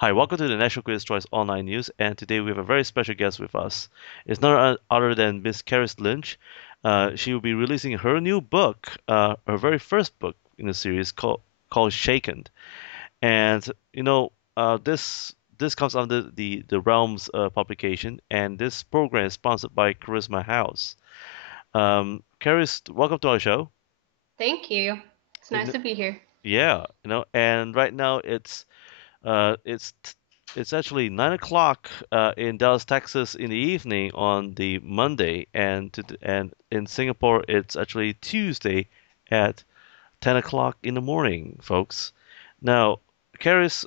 Hi, welcome to the National Critics' Choice Online News, and today we have a very special guest with us. It's none other than Miss Kariss Lynch. She will be releasing her new book, her very first book in the series called Shaken. And this comes under the Realms publication, and this program is sponsored by Charisma House. Kariss, welcome to our show. Thank you. It's nice And- to be here. yeah, and right now Uh, it's t- it's actually 9 o'clock in Dallas, Texas, in the evening on the Monday, and in Singapore it's actually Tuesday at 10 o'clock in the morning, folks. Now, Karis,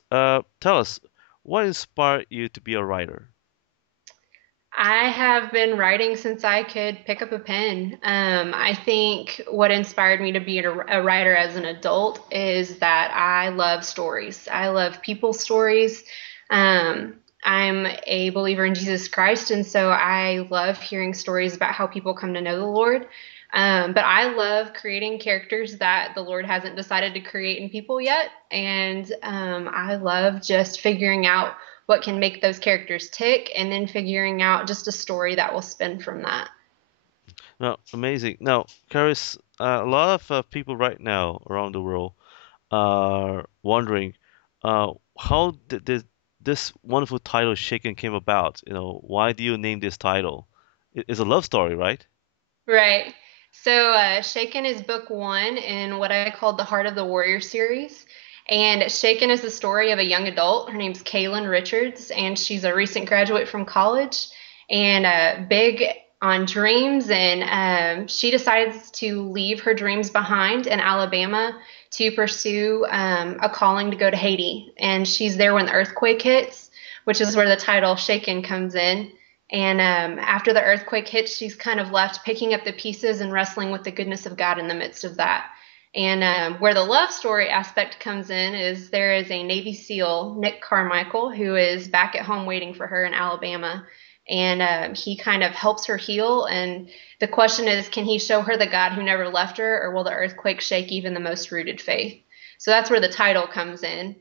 tell us what inspired you to be a writer? I have been writing since I could pick up a pen. I think what inspired me to be a writer as an adult is that I love stories. I love people's stories. I'm a believer in Jesus Christ, and so I love hearing stories about how people come to know the Lord. But I love creating characters that the Lord hasn't decided to create in people yet. And I love just figuring out what can make those characters tick and then figuring out just a story that will spin from that. No, amazing. Now, Karis, a lot of people right now around the world are wondering how did this wonderful title Shaken came about? Why do you name this title? It's a love story, right? Right. So, Shaken is book one in what I called the Heart of the Warrior series. And Shaken is the story of a young adult. Her name's Kaylin Richards, and she's a recent graduate from college and big on dreams. And she decides to leave her dreams behind in Alabama to pursue a calling to go to Haiti. And she's there when the earthquake hits, which is where the title Shaken comes in. And after the earthquake hits, she's kind of left picking up the pieces and wrestling with the goodness of God in the midst of that. And where the love story aspect comes in is there is a Navy SEAL, Nick Carmichael, who is back at home waiting for her in Alabama. And he kind of helps her heal. And the question is, can he show her the God who never left her, or will the earthquake shake even the most rooted faith? So that's where the title comes in.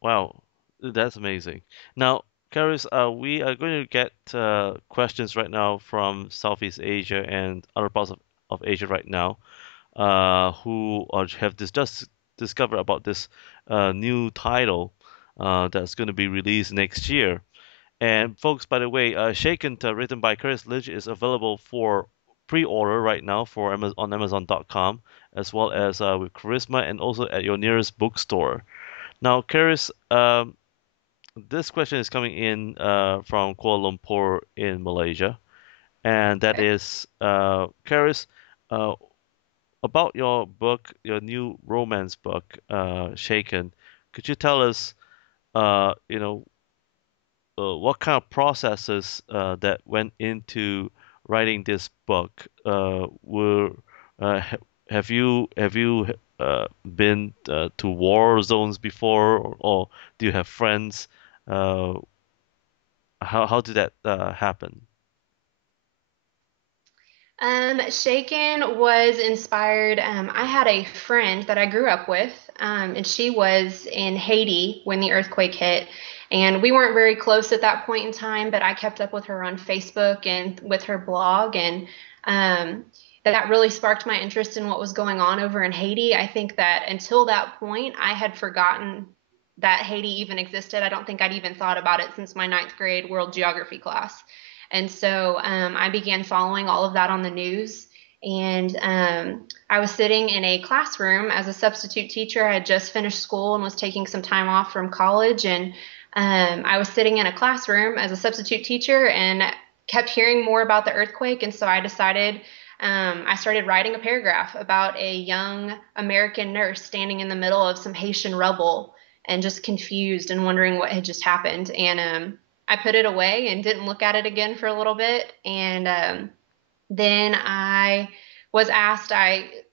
Wow, that's amazing. Now, Karis, we are going to get questions right now from Southeast Asia and other parts of Asia right now, who have just discovered about this new title that's going to be released next year. And folks, by the way, Shaken, written by Kariss Lynch, is available for pre-order right now for on Amazon.com, as well as with Charisma and also at your nearest bookstore. Now, Kariss, this question is coming in from Kuala Lumpur in Malaysia, and that Okay. is, Kariss, uh, about your book, your new romance book, Shaken. Could you tell us, uh, you know, what kind of processes that went into writing this book? Were ha have you been to war zones before, or do you have friends? Uh, how did that happen? Shaken was inspired. I had a friend that I grew up with, and she was in Haiti when the earthquake hit. And we weren't very close at that point in time, but I kept up with her on Facebook and with her blog. And um, that really sparked my interest in what was going on over in Haiti. I think that until that point, I had forgotten that Haiti even existed. I don't think I'd even thought about it since my ninth grade world geography class. And so I began following all of that on the news. And I was sitting in a classroom as a substitute teacher. I had just finished school and was taking some time off from college. And I was sitting in a classroom as a substitute teacher and kept hearing more about the earthquake. And so I decided I started writing a paragraph about a young American nurse standing in the middle of some Haitian rubble and just confused and wondering what had just happened. And I put it away and didn't look at it again for a little bit. And then I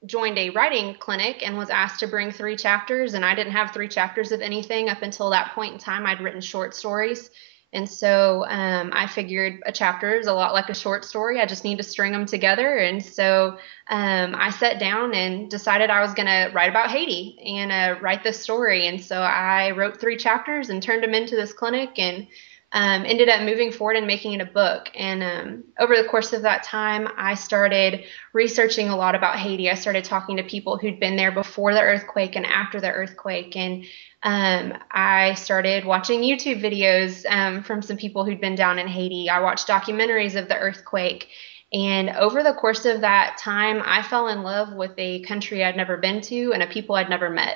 joined a writing clinic and was asked to bring 3 chapters. And I didn't have 3 chapters of anything up until that point in time. I'd written short stories. And so I figured a chapter is a lot like a short story. I just need to string them together. And so I sat down and decided I was going to write about Haiti and write this story. And so I wrote 3 chapters and turned them into this clinic and ended up moving forward and making it a book. And over the course of that time, I started researching a lot about Haiti. I started talking to people who'd been there before the earthquake and after the earthquake. And I started watching YouTube videos from some people who'd been down in Haiti. I watched documentaries of the earthquake. And over the course of that time, I fell in love with a country I'd never been to and a people I'd never met.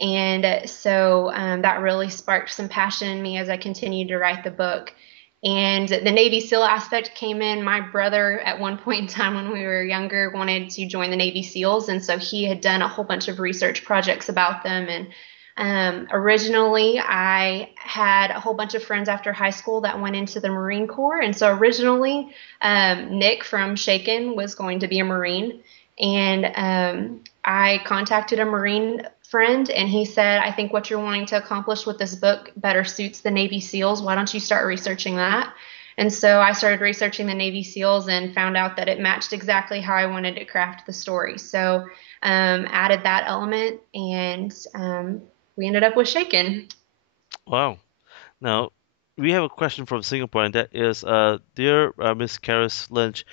And so that really sparked some passion in me as I continued to write the book. And the Navy SEAL aspect came in. My brother, at one point in time when we were younger, wanted to join the Navy SEALs. And so he had done a whole bunch of research projects about them. And originally, I had a whole bunch of friends after high school that went into the Marine Corps. And so originally, Nick from Shaken was going to be a Marine. And I contacted a Marine friend and he said, I think what you're wanting to accomplish with this book better suits the Navy SEALs. Why don't you start researching that? And so I started researching the Navy SEALs and found out that it matched exactly how I wanted to craft the story. So added that element and we ended up with Shaken. Wow. Now, we have a question from Singapore, and that is, dear Miss Kariss Lynch,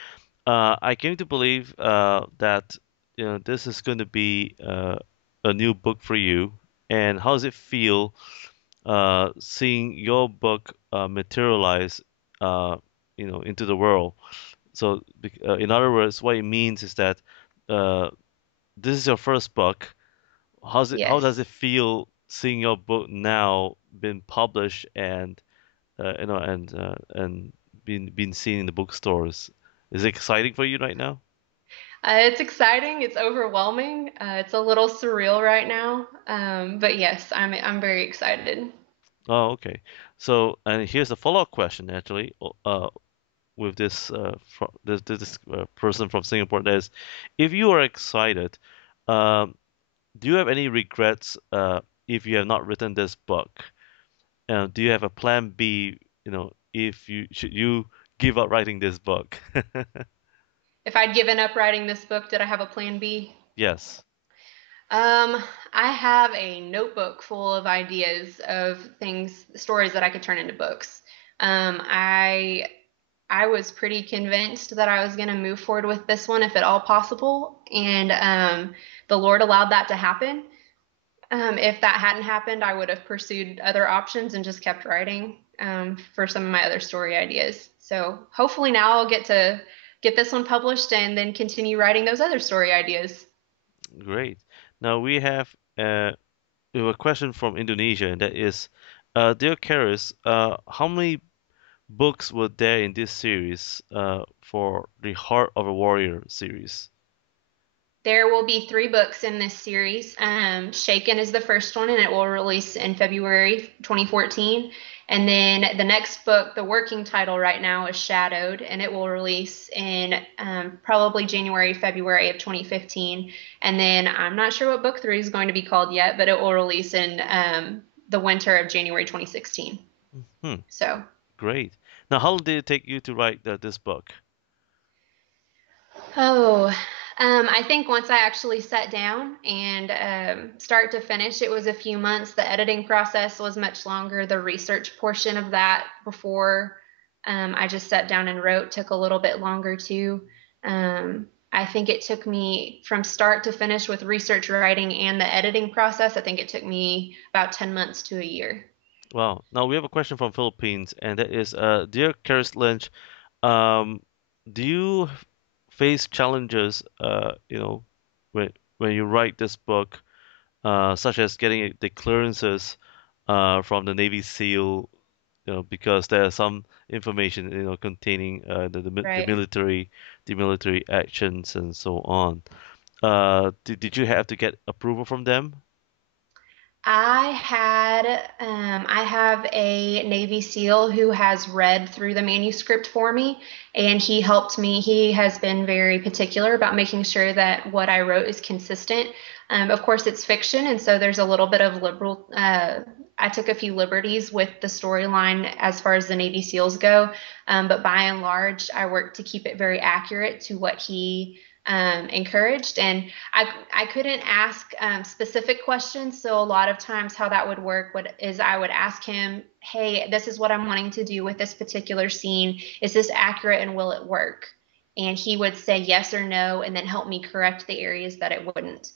I came to believe that this is going to be a new book for you. And how does it feel seeing your book materialize, uh, into the world? So, in other words, what it means is that uh, this is your first book. How does Yes. it feel seeing your book now been published and and being seen in the bookstores? Is it exciting for you right now? It's exciting. It's overwhelming. It's a little surreal right now. But yes, I'm very excited. Oh, okay. So, and here's a follow-up question actually, with this person from Singapore. That is, if you are excited, um, do you have any regrets if you have not written this book? Do you have a plan B, if you should you give up writing this book? If I'd given up writing this book, did I have a plan B? Yes. Um, I have a notebook full of ideas of things, stories that I could turn into books. Um, I I was pretty convinced that I was going to move forward with this one if at all possible, and the Lord allowed that to happen. If that hadn't happened, I would have pursued other options and just kept writing for some of my other story ideas. So hopefully now I'll get to get this one published and then continue writing those other story ideas. Great. Now we have a question from Indonesia, and that is, dear Karis, how many books were there in this series for the Heart of a Warrior series? There will be 3 books in this series. Shaken is the first one, and it will release in February 2014. And then the next book, the working title right now is Shadowed, and it will release in probably January, February of 2015. And then I'm not sure what book 3 is going to be called yet, but it will release in the winter of January 2016. Hmm, So great. Now, how long did it take you to write this book? Oh, I think once I actually sat down and start to finish, it was a few months. The editing process was much longer. The research portion of that before I just sat down and wrote took a little bit longer too. I think it took me from start to finish with research writing and the editing process. I think it took me about 10 months to a year. Well, now we have a question from Philippines, and that is, dear Karis Lynch, um, do you face challenges, when you write this book, such as getting the clearances from the Navy SEAL, because there are some information, containing Right. the military actions and so on. Did you have to get approval from them? I have a Navy SEAL who has read through the manuscript for me, and he helped me. He has been very particular about making sure that what I wrote is consistent. Of course, it's fiction, and so there's a little bit of liberal I took a few liberties with the storyline as far as the Navy SEALs go, but by and large, I worked to keep it very accurate to what he encouraged. And I couldn't ask specific questions, so a lot of times how that would work is I would ask him, "Hey, this is what I'm wanting to do with this particular scene. Is this accurate and will it work?" And he would say yes or no, and then help me correct the areas that it wouldn't.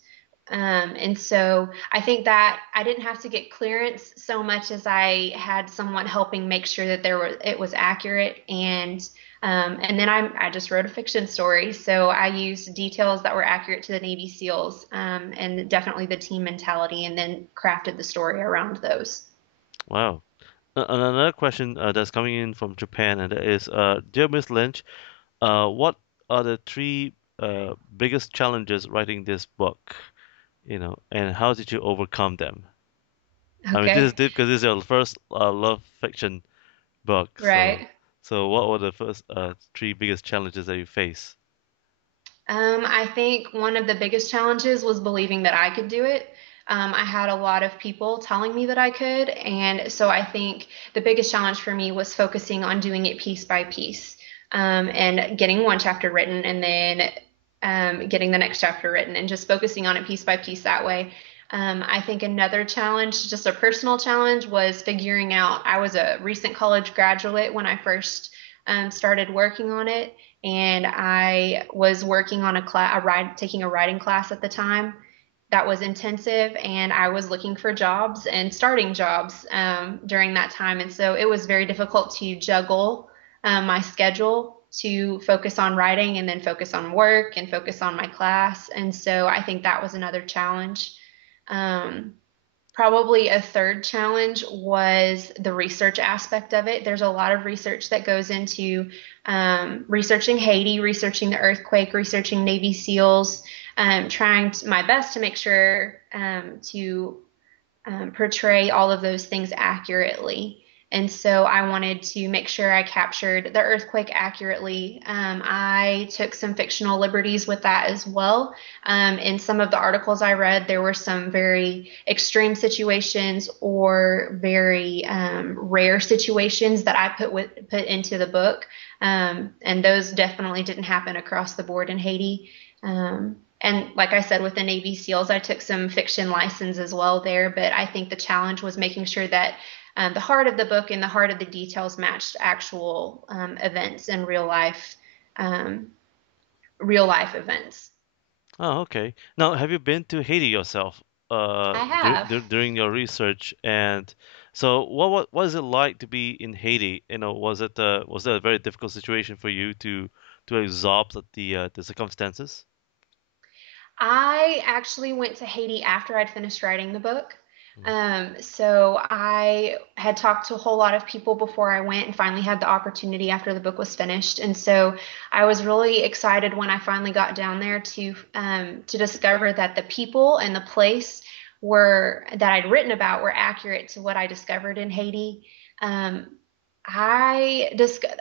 And so I think that I didn't have to get clearance so much as I had someone helping make sure that it was accurate. And then I just wrote a fiction story, so I used details that were accurate to the Navy SEALs, and definitely the team mentality, and then crafted the story around those. Wow. Another question that's coming in from Japan, and that is, dear Miss Lynch, what are the three biggest challenges writing this book? And how did you overcome them? I mean, this is Okay, deep because this is your first love fiction book. So, right. so what were the first three biggest challenges that you face? I think one of the biggest challenges was believing that I could do it. I had a lot of people telling me that I could, and so I think the biggest challenge for me was focusing on doing it piece by piece, and getting one chapter written, and then getting the next chapter written, and just focusing on it piece by piece that way. I think another challenge, just a personal challenge, was figuring out. I was a recent college graduate when I first started working on it, and I was working on taking a writing class at the time that was intensive, and I was looking for jobs and starting jobs during that time, and so it was very difficult to juggle my schedule to focus on writing and then focus on work and focus on my class, and so I think that was another challenge. Um, Probably a third challenge was the research aspect of it. There's a lot of research that goes into researching Haiti, researching the earthquake, researching Navy SEALs, my best to make sure to portray all of those things accurately. And so I wanted to make sure I captured the earthquake accurately. I took some fictional liberties with that as well. In some of the articles I read, there were some very extreme situations or very rare situations that I put into the book, and those definitely didn't happen across the board in Haiti. And like I said, with the Navy SEALs, I took some fiction license as well there. But I think the challenge was making sure that the heart of the book and the heart of the details matched actual events and um, real life events. Oh, okay. Now, have you been to Haiti yourself I have. during your research? And so, what is it like to be in Haiti? Was that a very difficult situation for you to absorb the circumstances? I actually went to Haiti after I'd finished writing the book. Mm. So I had talked to a whole lot of people before I went and finally had the opportunity after the book was finished. And so I was really excited when I finally got down there to discover that the people and the place were that I'd written about were accurate to what I discovered in Haiti. Um,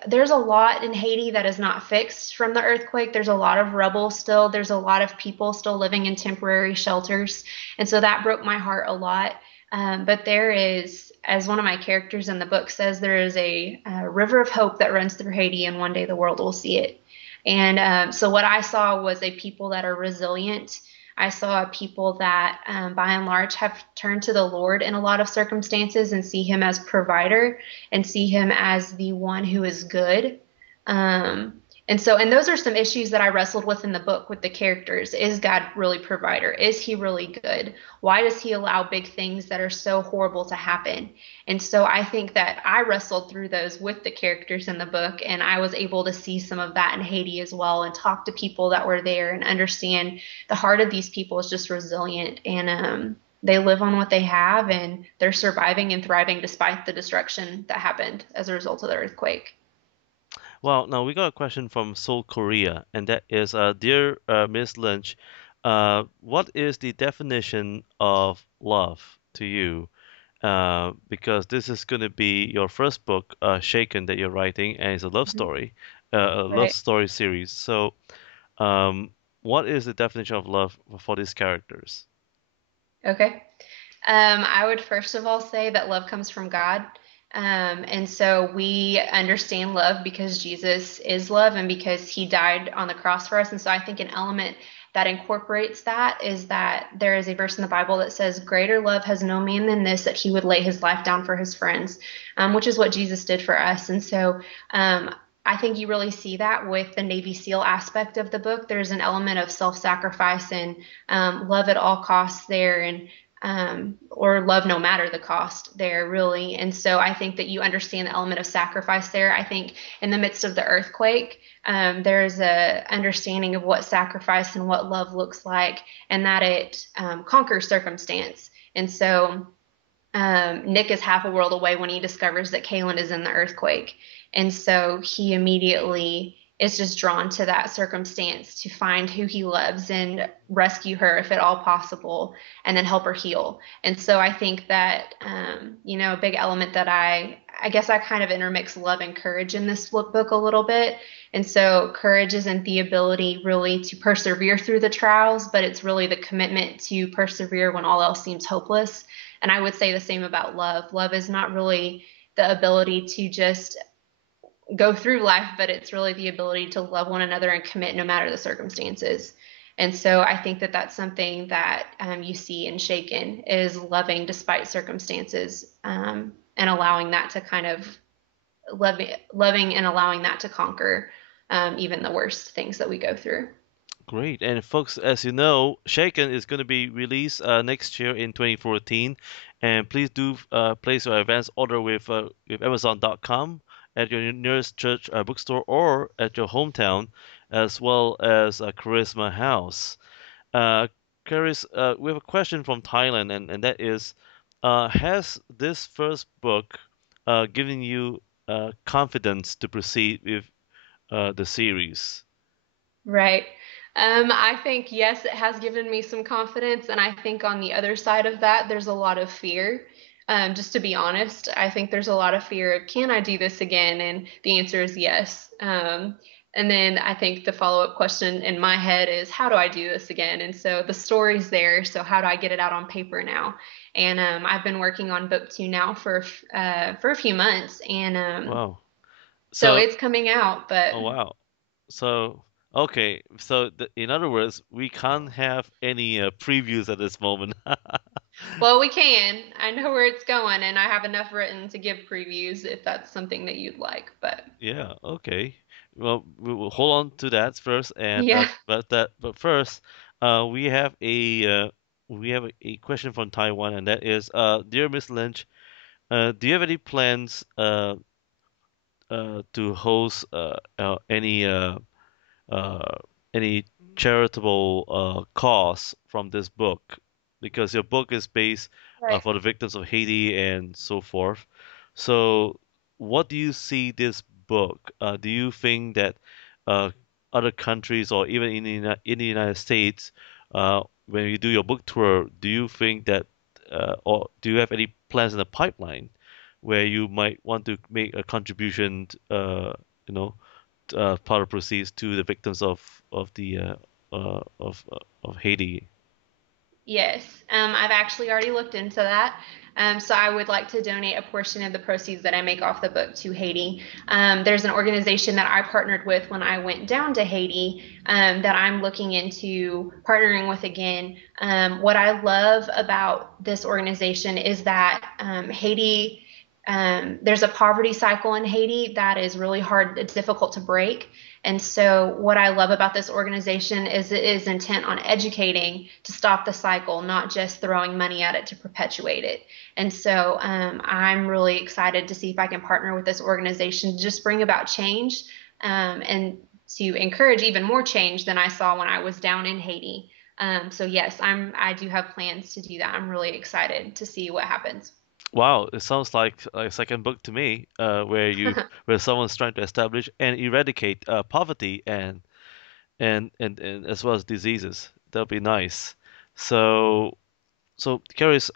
there's a lot in Haiti that is not fixed from the earthquake. There's a lot of rubble still. There's a lot of people still living in temporary shelters. And so that broke my heart a lot. But there is, as one of my characters in the book says, there is a river of hope that runs through Haiti, and one day the world will see it. And so what I saw was a people that are resilient. I saw people that, by and large, have turned to the Lord in a lot of circumstances and see Him as provider and see Him as the one who is good. Um, and those are some issues that I wrestled with in the book with the characters. Is God really provider? Is He really good? Why does He allow big things that are so horrible to happen? And so I think that I wrestled through those with the characters in the book, and I was able to see some of that in Haiti as well and talk to people that were there and understand the heart of these people is just resilient, and they live on what they have, and they're surviving and thriving despite the destruction that happened as a result of the earthquake. Well, now we got a question from Seoul, Korea, and that is, dear Miss Lynch, what is the definition of love to you? Because this is going to be your first book, Shaken, that you're writing, and it's Mhm. a love Right. story series. So, um, what is the definition of love for these characters? Okay. I would first of all say that love comes from God. And so we understand love because Jesus is love and because he died on the cross for us. And so I think an element that incorporates that is that there is a verse in the Bible that says, greater love has no man than this, that he would lay his life down for his friends, which is what Jesus did for us. And so I think you really see that with the Navy SEAL aspect of the book. There's an element of self sacrifice and love at all costs there. And or love no matter the cost there, really. And so I think that you understand the element of sacrifice there. I think in the midst of the earthquake, there's a understanding of what sacrifice and what love looks like, and that it conquers circumstance. And so Nick is half a world away when he discovers that Kaylin is in the earthquake. And so he immediately is just drawn to that circumstance to find who he loves and rescue her if at all possible, and then help her heal. And so I think that, a big element that I guess I kind of intermix love and courage in this book a little bit. And so courage isn't the ability really to persevere through the trials, but it's really the commitment to persevere when all else seems hopeless. And I would say the same about love. Love is not really the ability to just go through life, but it's really the ability to love one another and commit no matter the circumstances. And so I think that that's something that you see in Shaken is loving despite circumstances, and allowing that to kind of loving and allowing that to conquer even the worst things that we go through. Great. And folks, as you know, Shaken is going to be released next year in 2014. And please do place your advance order with Amazon.com at your nearest church bookstore or at your hometown, as well as Charisma House. Uh, Kariss, we have a question from Thailand, and that is, has this first book given you confidence to proceed with the series? Right. I think, yes, it has given me some confidence. And I think on the other side of that, there's a lot of fear. Just to be honest, I think there's a lot of fear of, can I do this again? And the answer is yes. And then I think the follow-up question in my head is, how do I do this again? And so the story's there. So how do I get it out on paper now? And I've been working on book two now for a few months. And Wow. so So, it's coming out, but oh wow. So, okay. So, in other words, we can't have any previews at this moment. well, we can. I know where it's going, and I have enough written to give previews if that's something that you'd like. But Yeah, okay. Well, we will hold on to that first, and yeah, but first, we have a question from Taiwan, and that is, dear Miss Lynch, do you have any plans to host uh, any charitable cause from this book, because your book is based right. for the victims of Haiti and so forth. So, what do you see this book? Do you think that uh, other countries or even in the United States, when you do your book tour, do you think that or do you have any plans in the pipeline where you might want to make a contribution, you know, part of proceeds to the victims of the of Haiti. Yes, I've actually already looked into that. So I would like to donate a portion of the proceeds that I make off the book to Haiti. There's an organization that I partnered with when I went down to Haiti, that I'm looking into partnering with again. What I love about this organization is that Haiti. There's a poverty cycle in Haiti that is really hard, it's difficult to break. And so, what I love about this organization is it is intent on educating to stop the cycle, not just throwing money at it to perpetuate it. And so, I'm really excited to see if I can partner with this organization to just bring about change, and to encourage even more change than I saw when I was down in Haiti. So yes, I do have plans to do that. I'm really excited to see what happens. Wow, it sounds like a second book to me, where someone's trying to establish and eradicate poverty and as well as diseases. That'll be nice. So Curious,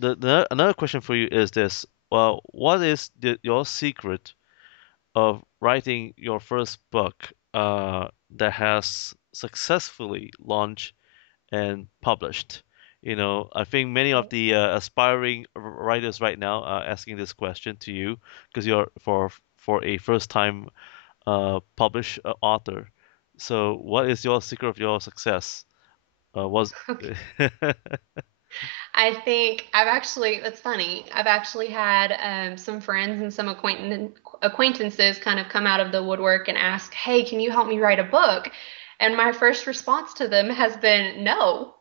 another question for you is this: well, what is your secret of writing your first book that has successfully launched and published? I think many of the aspiring writers right now are asking this question to you because you're for a first-time published author. So, what is your secret of your success? Was I think I've actually, that's funny. I've actually had some friends and some acquaintances kind of come out of the woodwork and ask, "Hey, can you help me write a book?" And my first response to them has been no.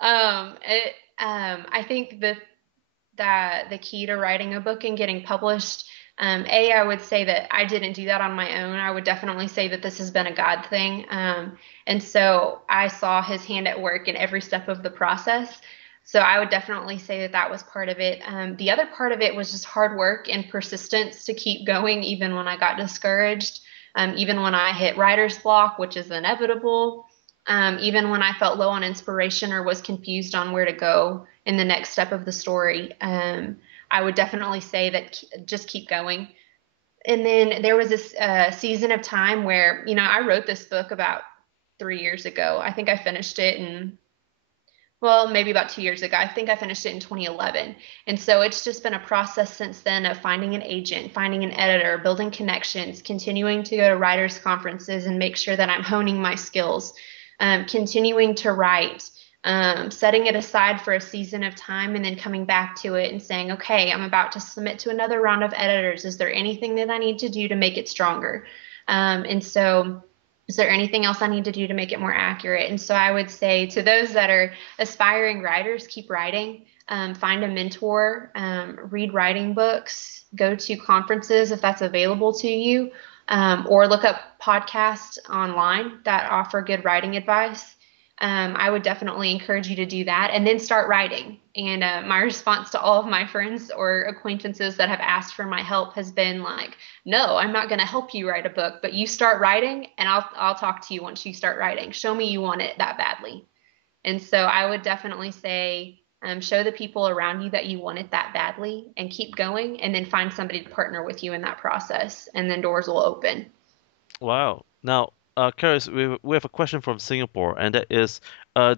I think that the key to writing a book and getting published, I would say that I didn't do that on my own. I would definitely say that this has been a God thing. And so I saw his hand at work in every step of the process. So I would definitely say that that was part of it. The other part of it was just hard work and persistence to keep going, even when I got discouraged, even when I hit writer's block, which is inevitable, even when I felt low on inspiration or was confused on where to go in the next step of the story. I would definitely say that just keep going. And then there was this season of time where, I wrote this book about 3 years ago. I think I finished it in, well, maybe about 2 years ago. I think I finished it in 2011. And so it's just been a process since then of finding an agent, finding an editor, building connections, continuing to go to writers' conferences and make sure that I'm honing my skills, continuing to write, setting it aside for a season of time, and then coming back to it and saying, okay, I'm about to submit to another round of editors. Is there anything that I need to do to make it stronger? And so, is there anything else I need to do to make it more accurate? And so I would say to those that are aspiring writers, keep writing. Find a mentor, read writing books, go to conferences if that's available to you, or look up podcasts online that offer good writing advice. I would definitely encourage you to do that and then start writing. And my response to all of my friends or acquaintances that have asked for my help has been like, no, I'm not going to help you write a book, but you start writing and I'll talk to you once you start writing. Show me you want it that badly. And so I would definitely say, show the people around you that you want it that badly and keep going, and then find somebody to partner with you in that process, and then doors will open. Wow. Now, Karis, we have a question from Singapore, and that is,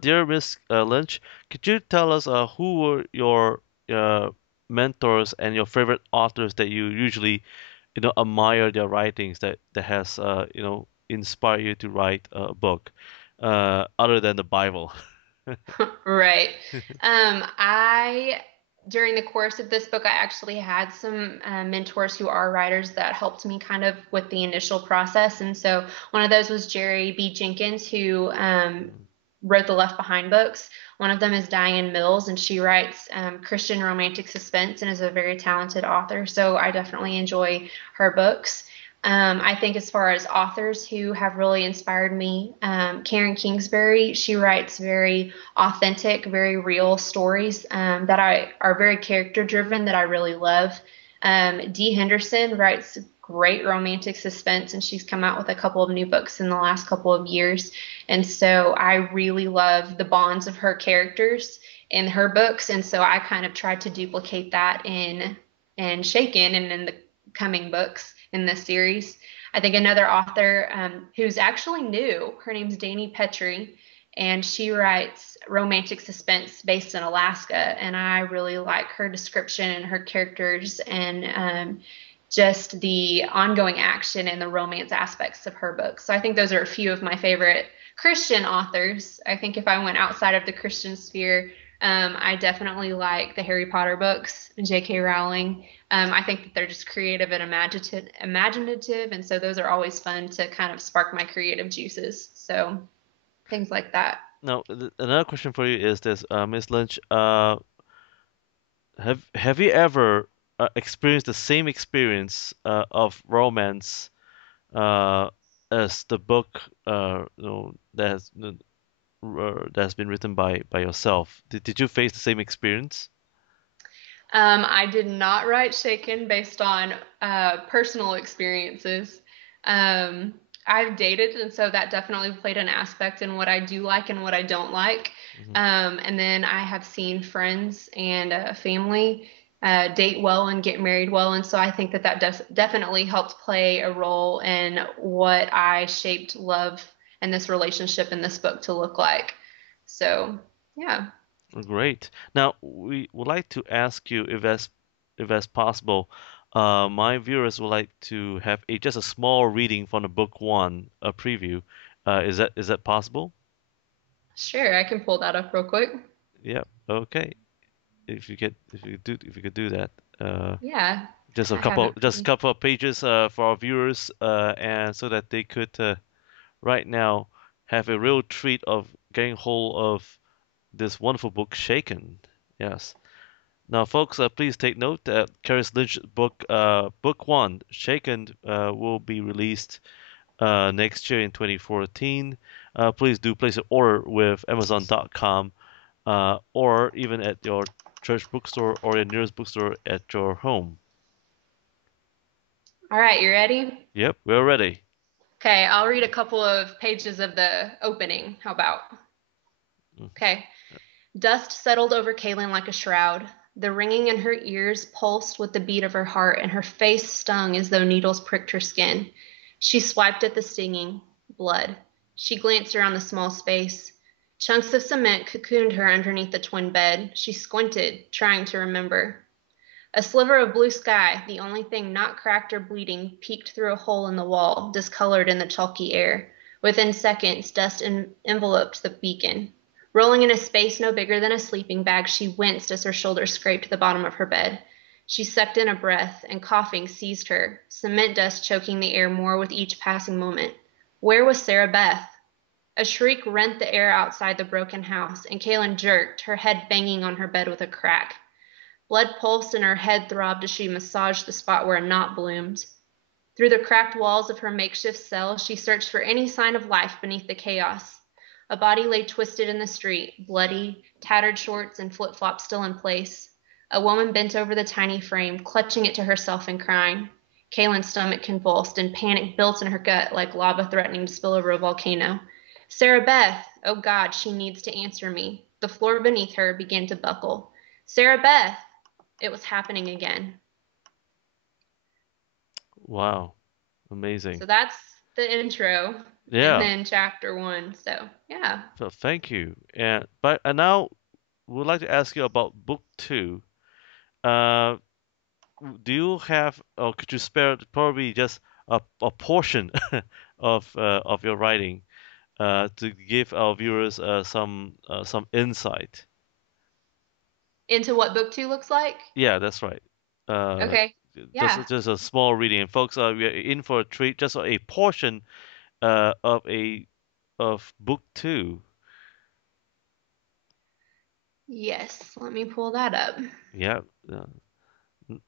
dear Miss Lynch, could you tell us who were your uh, mentors and your favorite authors that you usually, admire their writings that has, inspired you to write a book, other than the Bible? Right. I During the course of this book, I actually had some mentors who are writers that helped me kind of with the initial process. And so one of those was Jerry B. Jenkins, who wrote the Left Behind books. One of them is Diane Mills, and she writes Christian romantic suspense and is a very talented author. So I definitely enjoy her books. I think as far as authors who have really inspired me, Karen Kingsbury, she writes very authentic, very real stories that are very character driven that I really love. Dee Henderson writes great romantic suspense, and she's come out with a couple of new books in the last couple of years. And so I really love the bonds of her characters in her books, and so I kind of tried to duplicate that in Shaken and in the coming books in this series. I think another author who's actually new, her name's Dani Petrie, and she writes romantic suspense based in Alaska. And I really like her description and her characters and just the ongoing action and the romance aspects of her books. So I think those are a few of my favorite Christian authors. I think if I went outside of the Christian sphere, I definitely like the Harry Potter books, J.K. Rowling. I think that they're just creative and imaginative, and so those are always fun to kind of spark my creative juices. So things like that. Now, another question for you is this, Miss Lynch, have you ever experienced the same experience of romance uh, as the book that has been written by yourself? Did you face the same experience? I did not write Shaken based on personal experiences. Um, I've dated, and so that definitely played an aspect in what I do like and what I don't like. Hmm. And then I have seen friends and family date well and get married well, and so I think that that does definitely helped play a role in what I shaped love and this relationship in this book to look like. So, yeah. Great. Now, we would like to ask you if that's possible. My viewers would like to have just a small reading from the book one, a preview. Is that possible? Sure, I can pull that up real quick. Yep. Okay. If you could do that. Uh, Yeah, just a I have couple it just a pretty. couple of pages for our viewers, and so that they could right now have a real treat of getting hold of this wonderful book, Shaken. Yes. Now, folks, please take note that Kariss Lynch book one, Shaken, will be released next year in 2014. Please do place an order with Amazon.com, or even at your church bookstore or your nearest bookstore at your home. All right, you ready? Yep, we're ready. Okay, I'll read a couple of pages of the opening. How about? Mm. Okay. Dust settled over Kaylin like a shroud. The ringing in her ears pulsed with the beat of her heart, and her face stung as though needles pricked her skin. She swiped at the stinging blood. She glanced around the small space. Chunks of cement cocooned her underneath the twin bed. She squinted, trying to remember. A sliver of blue sky, the only thing not cracked or bleeding, peeked through a hole in the wall, discolored in the chalky air. Within seconds, dust enveloped the beacon. Rolling in a space no bigger than a sleeping bag, she winced as her shoulders scraped the bottom of her bed. She sucked in a breath, and coughing seized her, cement dust choking the air more with each passing moment. Where was Sarah Beth? A shriek rent the air outside the broken house, and Kaylin jerked, her head banging on her bed with a crack. Blood pulsed and her head throbbed as she massaged the spot where a knot bloomed. Through the cracked walls of her makeshift cell, she searched for any sign of life beneath the chaos. A body lay twisted in the street, bloody, tattered shorts and flip-flops still in place. A woman bent over the tiny frame, clutching it to herself and crying. Kaylin's stomach convulsed, and panic built in her gut like lava threatening to spill over a volcano. Sarah Beth! Oh God, she needs to answer me. The floor beneath her began to buckle. Sarah Beth! It was happening again. Wow, amazing. So that's the intro, and Yeah. then chapter one. So, yeah. So thank you. And now we'd like to ask you about book two. Uh, do you have, or could you spare probably just a portion of your writing to give our viewers some insight? Into what book two looks like? Yeah, that's right. Uh, Okay. Yeah. just a small reading, and folks, we are in for a treat. Just a portion of book two. Yes. Let me pull that up. Yeah. N-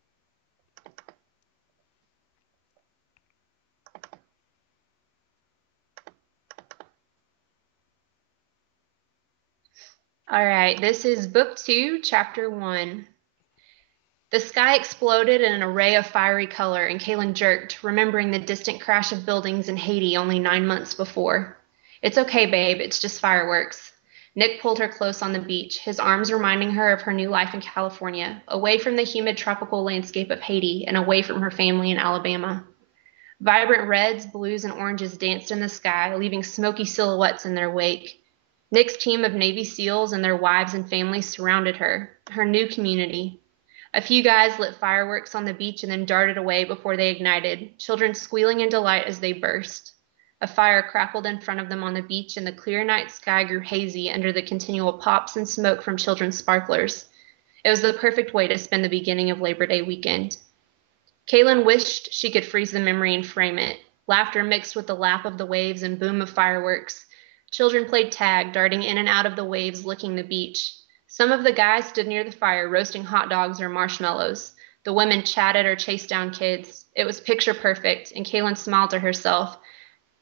All right. This is book two, chapter one. The sky exploded in an array of fiery color, and Kaylin jerked, remembering the distant crash of buildings in Haiti only 9 months before. It's okay, babe. It's just fireworks. Nick pulled her close on the beach, his arms reminding her of her new life in California, away from the humid tropical landscape of Haiti and away from her family in Alabama. Vibrant reds, blues, and oranges danced in the sky, leaving smoky silhouettes in their wake. Nick's team of Navy SEALs and their wives and families surrounded her new community. A few guys lit fireworks on the beach and then darted away before they ignited, children squealing in delight as they burst. A fire crackled in front of them on the beach, and the clear night sky grew hazy under the continual pops and smoke from children's sparklers. It was the perfect way to spend the beginning of Labor Day weekend. Kaylin wished she could freeze the memory and frame it. Laughter mixed with the lap of the waves and boom of fireworks. Children played tag, darting in and out of the waves, licking the beach. Some of the guys stood near the fire, roasting hot dogs or marshmallows. The women chatted or chased down kids. It was picture perfect, and Kaylin smiled to herself.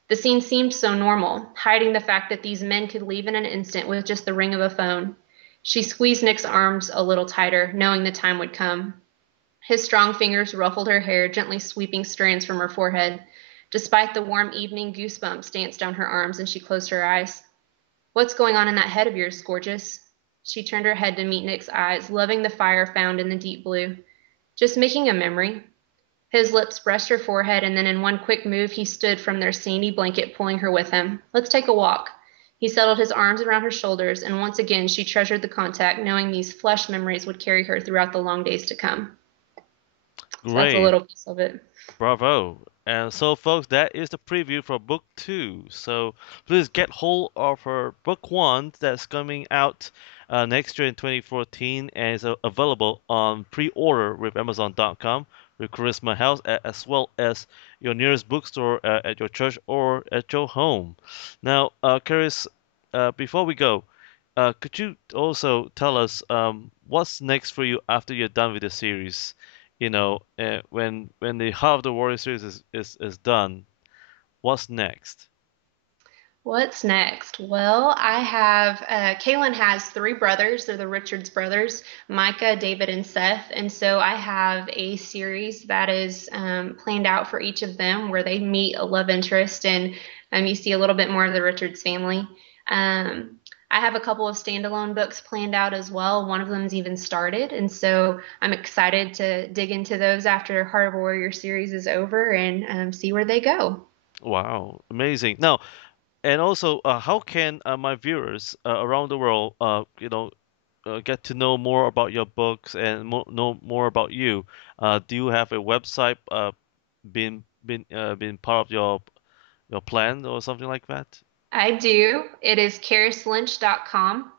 The scene seemed so normal, hiding the fact that these men could leave in an instant with just the ring of a phone. She squeezed Nick's arms a little tighter, knowing the time would come. His strong fingers ruffled her hair, gently sweeping strands from her forehead. Despite the warm evening, goosebumps danced down her arms, and she closed her eyes. What's going on in that head of yours, gorgeous? She turned her head to meet Nick's eyes, loving the fire found in the deep blue. Just making a memory. His lips brushed her forehead, and then in one quick move, he stood from their sandy blanket, pulling her with him. Let's take a walk. He settled his arms around her shoulders, and once again she treasured the contact, knowing these flesh memories would carry her throughout the long days to come. So that's a Great. little piece of it. Bravo. And so, folks, that is the preview for book two. So please get hold of her book one that's coming out next year in 2014 and is available on pre-order with Amazon.com, with Charisma House, as well as your nearest bookstore at your church or at your home. Now, Karis, before we go, could you also tell us what's next for you after you're done with the series? When the Heart of the Warrior series is done, what's next? What's next? Well, I have Kaylin has three brothers. They're the Richards brothers, Micah, David, and Seth. And so I have a series that is planned out for each of them where they meet a love interest and you see a little bit more of the Richards family. Um, I have a couple of standalone books planned out as well. One of them's even started. And so I'm excited to dig into those after Heart of a Warrior series is over and see where they go. Wow, amazing. Now, and also, how can my viewers around the world, get to know more about your books and know more about you? Do you have a website been part of your plan or something like that? I do. It is KarissLynch.com.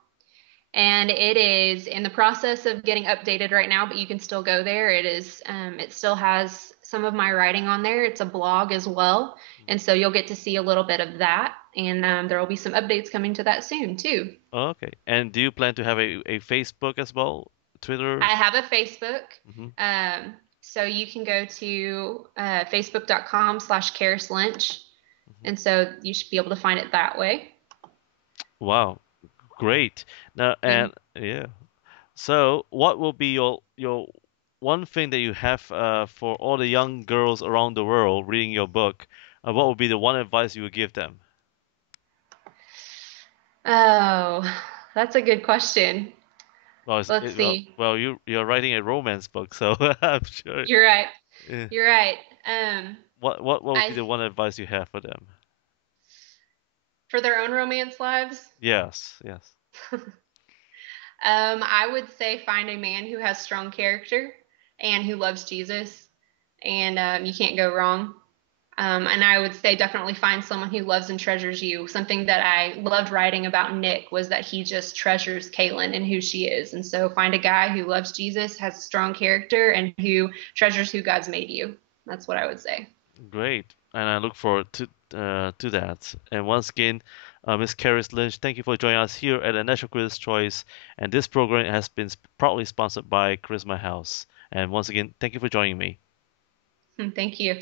And it is in the process of getting updated right now, but you can still go there. It still has some of my writing on there. It's a blog as well. And so you'll get to see a little bit of that. And there will be some updates coming to that soon, too. Okay. And do you plan to have a Facebook as well? Twitter? I have a Facebook. Hmm. So you can go to facebook.com/Kariss Lynch. Hmm. And so you should be able to find it that way. Wow, great. Now, And and yeah. So, what will be your one thing that you have for all the young girls around the world reading your book? What would be the one advice you would give them? oh, that's a good question. Well, Let's see. you're writing a romance book, so I'm sure. You're right. Yeah. You're right. What would be I the one advice you have for them? For their own romance lives, Yes, yes. I would say find a man who has strong character and who loves Jesus, and you can't go wrong. And I would say definitely find someone who loves and treasures you. Something that I loved writing about Nick was that he just treasures Caitlin and who she is. And so find a guy who loves Jesus, has a strong character, and who treasures who God's made you. That's what I would say. Great, and I look forward to that. And once again, Ms. Kariss Lynch, thank you for joining us here at the National Critics' Choice. And this program has been proudly sponsored by Charisma House. And once again, thank you for joining me. Thank you.